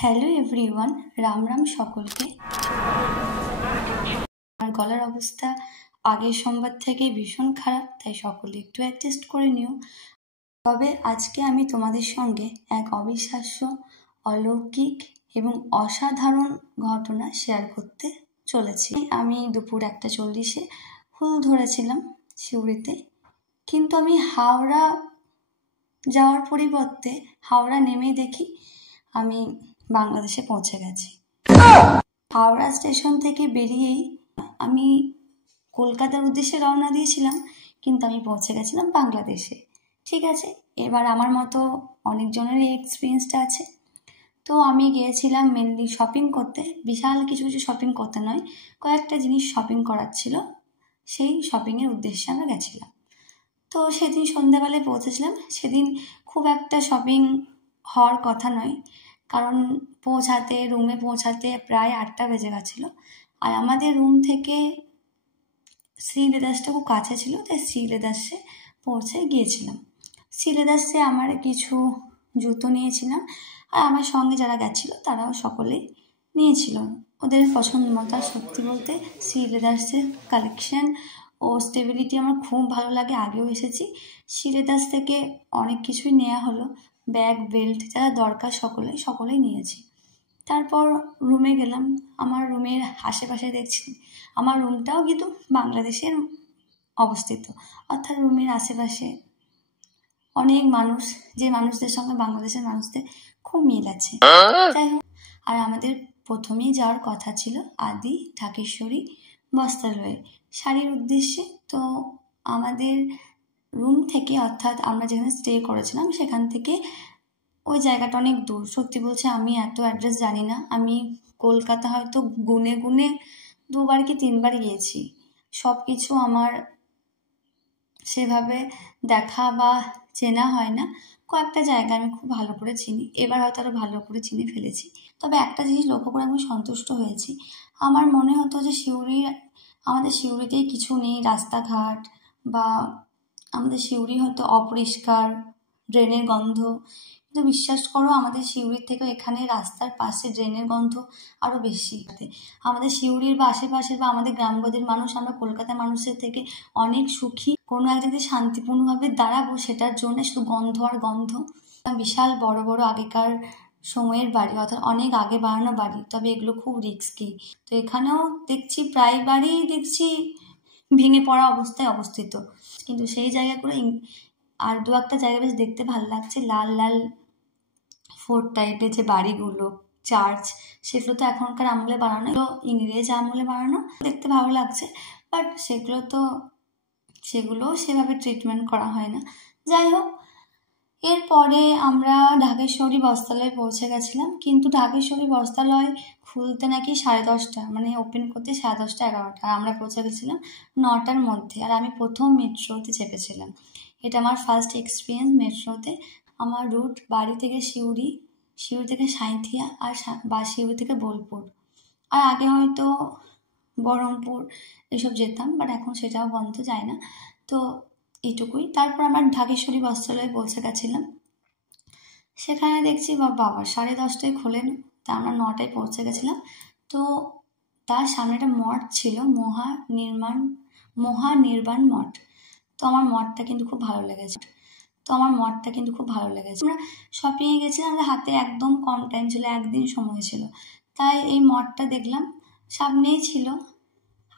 Hello everyone, Ram Ram সকলকে। আমার গলার অবস্থা আগের সোমবার থেকে ভীষণ খারাপ, তাই সকলে একটু অ্যাডজাস্ট করে নিও। তবে আজকে আমি তোমাদের সঙ্গে এক অবিশ্বাস্য, অলৌকিক এবং অসাধারণ ঘটনা শেয়ার করতে চলেছি। আমি দুপুর 1:40 হুল ধরেছিলাম সিউড়িতে, কিন্তু আমি হাওড়া যাওয়ার পরিবর্তে হাওড়া নেমেই দেখি আমি বাংলাদেশে পৌঁছে গেছি। হাওড়া স্টেশন থেকে বেরিয়েই আমি কলকাতার উদ্দেশ্যে রওনা দিয়েছিলাম, কিন্তু আমি পৌঁছে গেছিলাম বাংলাদেশে। ঠিক আছে, এবার আমার মতো অনেকজনেরই এক্সপিরিয়েন্সটা আছে। তো আমি গিয়েছিলাম মেনলি শপিং করতে, বিশাল কিছু কিছু শপিং করতে নয়, কয়েকটা জিনিস শপিং করার ছিল, সেই শপিংয়ের উদ্দেশ্যে আমরা গেছিলাম। তো সেদিন সন্ধ্যাবেলায় পৌঁছেছিলাম। সেদিন খুব একটা শপিং হওয়ার কথা নয়, কারণ রুমে পৌঁছাতে প্রায় 8টা বেজে গেছিলো। আর আমাদের রুম থেকে শ্রী লেদার্সটা খুব কাছে ছিল, তাই শ্রী লেদার্সে পৌঁছে গিয়েছিলাম। শ্রী লেদার্সে আমার কিছু জুতো নিয়েছিলাম, আর আমার সঙ্গে যারা গেছিলো তারাও সকলেই নিয়েছিল ওদের পছন্দ মতো। আর সত্যি বলতে শ্রী লেদার্সের কালেকশন ও স্টেবিলিটি আমার খুব ভালো লাগে। আগেও এসেছি, শ্রী লেদার্স থেকে অনেক কিছুই নেওয়া হলো, ব্যাগ, বেল্ট যারা দরকার সকলেই নিয়েছি। তারপর রুমে গেলাম। আমার রুমের আশেপাশে দেখছি আমার রুমটাও কিন্তু বাংলাদেশের অবস্থিত, অর্থাৎ রুমের আশেপাশে অনেক মানুষ, যে মানুষদের সঙ্গে বাংলাদেশের মানুষদের খুব মিল আছে। যাই হোক, আর আমাদের প্রথমেই যাওয়ার কথা ছিল আদি ঢাকেশ্বরী বস্ত্রালয়ে শাড়ির উদ্দেশ্যে। তো আমাদের রুম থেকে, অর্থাৎ আমরা যেখানে স্টে করেছিলাম সেখান থেকে ওই জায়গাটা অনেক দূর। সত্যি বলছে আমি এত অ্যাড্রেস জানি না। আমি কলকাতা হয়তো গুনে 2বার কি 3বার গিয়েছি। সব কিছু আমার সেভাবে দেখা বা চেনা হয় না। কয়েকটা জায়গা আমি খুব ভালো করে চিনি, এবার হয়তো আরও ভালো করে চিনে ফেলেছি। তবে একটা জিনিস লক্ষ্য করে আমি সন্তুষ্ট হয়েছি। আমার মনে হতো যে আমাদের সিউড়িতেই কিছু নেই, রাস্তাঘাট বা আমাদের সিউড়ি হয়তো অপরিষ্কার, ড্রেনের গন্ধ। কিন্তু বিশ্বাস করো, আমাদের সিউড়ির থেকে এখানে রাস্তার পাশে ড্রেনের গন্ধ আরও বেশি। আমাদের সিউড়ির বা আশেপাশের বা আমাদের গ্রামগঞ্জের মানুষ আমরা কলকাতার মানুষের থেকে অনেক সুখী। কোনো এক জায়গায় শান্তিপূর্ণভাবে দাঁড়াবো, সেটার জন্য শুধু গন্ধ আর গন্ধ। বিশাল বড় বড় আগেকার সময়ের বাড়ি, অর্থাৎ অনেক আগে বানানো বাড়ি, তবে এগুলো খুব রিস্কি। তো এখানেও দেখছি প্রায় বাড়ি দেখছি ভেঙে পড়া অবস্থায় অবস্থিত, কিন্তু সেই জায়গাগুলো আর 2-একটা জায়গা বেশ দেখতে ভালো লাগছে। লাল লাল ফোর্ট টাইপের যে বাড়িগুলো, চার্চ, সেগুলো তো এখনকার আমলে বানানো, ইংরেজ আমলে বানানো, দেখতে ভালো লাগছে। বাট সেগুলো সেভাবে ট্রিটমেন্ট করা হয় না। যাই হোক, এরপরে আমরা ঢাকেশ্বরী বস্ত্রালয়ে পৌঁছে গেছিলাম, কিন্তু ঢাকেশ্বরী বস্ত্রালয় খুলতে নাকি 10:30, মানে ওপেন করতে 10:30, 11টা, আর আমরা পৌঁছে গেছিলাম 9টার মধ্যে। আর আমি প্রথম মেট্রোতে চেপেছিলাম। এটা আমার ফার্স্ট এক্সপিরিয়েন্স মেট্রোতে। আমার রুট বাড়ি থেকে সিউড়ি থেকে সাঁইথিয়া, আর বা সিউড়ি থেকে বোলপুর, আর আগে হয়তো বহরমপুর এসব যেতাম, বাট এখন সেটাও বন্ধ, যায় না। তো এইটুকুই। তারপর আমার ঢাকেশ্বরী বস্ত্রালয়ে পৌঁছে গেছিলাম। সেখানে দেখছি বাবা 10:30টায় খোলেন, তা আমরা 9টায় পৌঁছে গেছিলাম। তো তার সামনে একটা মঠ ছিল, মহানির্বাণ মঠ। তো আমার মঠটা কিন্তু খুব ভালো লেগেছে। আমরা শপিংয়ে গেছিলাম, আমাদের হাতে একদম কম টাইম ছিল, একদিন সময় ছিল, তাই এই মঠটা দেখলাম। সামনেই ছিল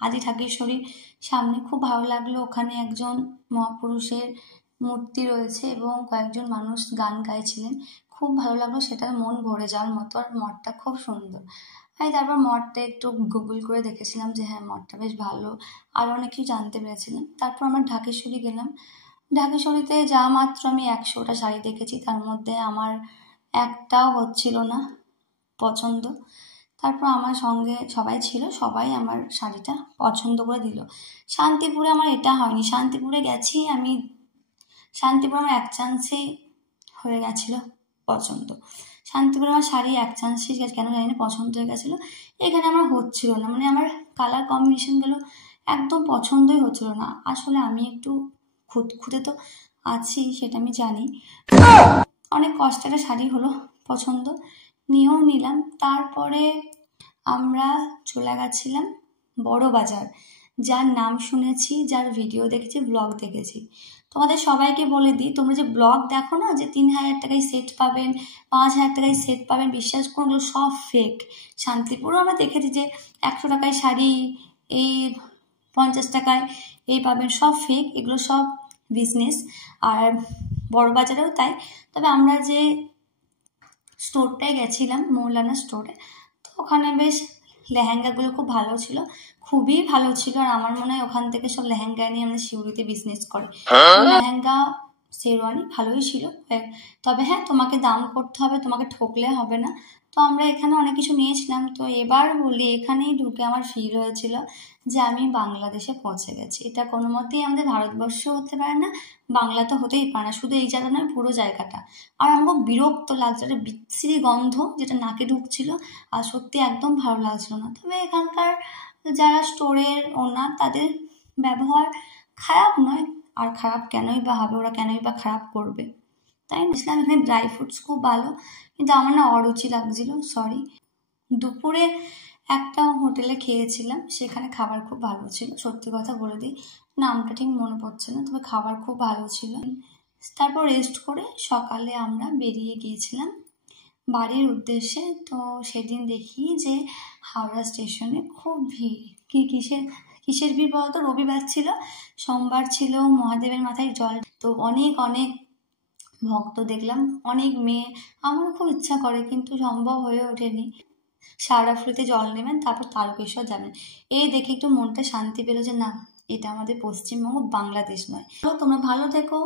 আদি ঢাকেশ্বরীর সামনে, খুব ভালো লাগলো। ওখানে একজন মহাপুরুষের মূর্তি রয়েছে এবং কয়েকজন মানুষ গান গাইছিলেন, খুব ভালো লাগলো। সেটা মন ভরে যাওয়ার মতো, আর মঠটা খুব সুন্দর। আমি তারপর মঠটা একটু গুগল করে দেখেছিলাম যে হ্যাঁ, মঠটা বেশ ভালো, আর অনেক কিছু জানতে পেরেছিলাম। তারপর আমরা ঢাকেশ্বরী গেলাম। ঢাকেশ্বরীতে যাওয়া মাত্র আমি 100টা শাড়ি দেখেছি, তার মধ্যে আমার একটাও হচ্ছিল না পছন্দ। তারপর আমার সঙ্গে সবাই ছিল, সবাই আমার শাড়িটা পছন্দ করে দিল। শান্তিপুরে আমার এটা হয়নি। শান্তিপুরে গেছি আমি, শান্তিপুরে আমার এক চান্সেই হয়ে গেছিল পছন্দ। শান্তিপুরে আমার শাড়ি এক চান্সেই কেন জানি না পছন্দ হয়ে গেছিলো। এখানে আমার হচ্ছিল না, মানে আমার কালার কম্বিনেশনগুলো একদম পছন্দই হচ্ছিল না। আসলে আমি একটু খুঁতখুঁতে তো আছি, সেটা আমি জানি। অনেক কষ্টের শাড়ি হলো পছন্দ, নিয়েও নিলাম। তারপরে আমরা চলে গেছিলাম বড় বাজার, যার নাম শুনেছি, যার ভিডিও দেখেছি, ব্লগ দেখেছি। তোমাদের সবাইকে বলে দিই, তোমরা যে ব্লগ দেখো না যে 3,000 টাকায় সেট পাবেন, 5,000 টাকায় সেট পাবেন, বিশ্বাস করুন ওগুলো সব ফেক। শান্তিপুরও আমরা দেখেছি যে 100 টাকায় শাড়ি, এই 50 টাকায় এই পাবেন, সব ফেক, এগুলো সব বিজনেস। আর বড় বাজারেও তাই। তবে আমরা যে স্টোরটায় গেছিলাম, মৌলানা স্টোরে, তো ওখানে বেশ লেহেঙ্গাগুলো খুব ভালো ছিল, খুবই ভালো ছিল। আর আমার মনে হয় ওখান থেকে সব লেহেঙ্গা নিয়ে আমাদের সিউড়িতে বিজনেস করে। লেহেঙ্গা শেরওয়ানি ভালোই ছিল, তবে হ্যাঁ তোমাকে দাম করতে হবে, তোমাকে ঠকলে হবে না। তো আমরা এখানে অনেক কিছু নিয়েছিলাম। তো এবার বলি, এখানেই ঢুকে আমার ফিল হয়েছিল যে আমি বাংলাদেশে পৌঁছে গেছি। এটা কোনো মতেই আমাদের ভারতবর্ষ হতে পারে না, বাংলা তো হতেই পারে না, শুধু এই জায়গা নয় পুরো জায়গাটা। আর আমার খুব বিরক্ত লাগছে, একটা বিচ্ছিরি গন্ধ যেটা নাকে ঢুকছিল, আর সত্যি একদম ভালো লাগছিল না। তবে এখানকার যারা স্টোরের ওনার, তাদের ব্যবহার খারাপ নয়, আর খারাপ কেনই বা হবে, ওরা কেনই বা খারাপ করবে, তাই না? এখানে ড্রাই ফ্রুটস খুব ভালো, কিন্তু আমার না অরুচি লাগছিল, সরি। দুপুরে একটা হোটেলে খেয়েছিলাম, সেখানে খাবার খুব ভালো ছিল, সত্যি কথা বলে দিই, নামটা ঠিক মনে পড়ছে না, তবে খাবার খুব ভালো ছিল। তারপর রেস্ট করে সকালে আমরা বেরিয়ে গিয়েছিলাম বাড়ির উদ্দেশ্যে। তো সেদিন দেখি যে হাওড়া স্টেশনে খুব ভিড়। কিসের ভিড় বলতো? রবিবার ছিল, সোমবার ছিল মহাদেবের মাথায় জল, তো অনেক অনেক ভক্ত দেখলাম, অনেক মেয়ে। আমারও খুব ইচ্ছা করে, কিন্তু সম্ভব হয়ে ওঠেনি। শাওড়াফুলিতে জল নেবেন, তারপর তারকেশ্বর যাবেন, এই দেখে একটু মনটা শান্তি পেল যে না, এটা আমাদের পশ্চিমবঙ্গ, বাংলাদেশ নয়। তো তোমরা ভালো থেকো।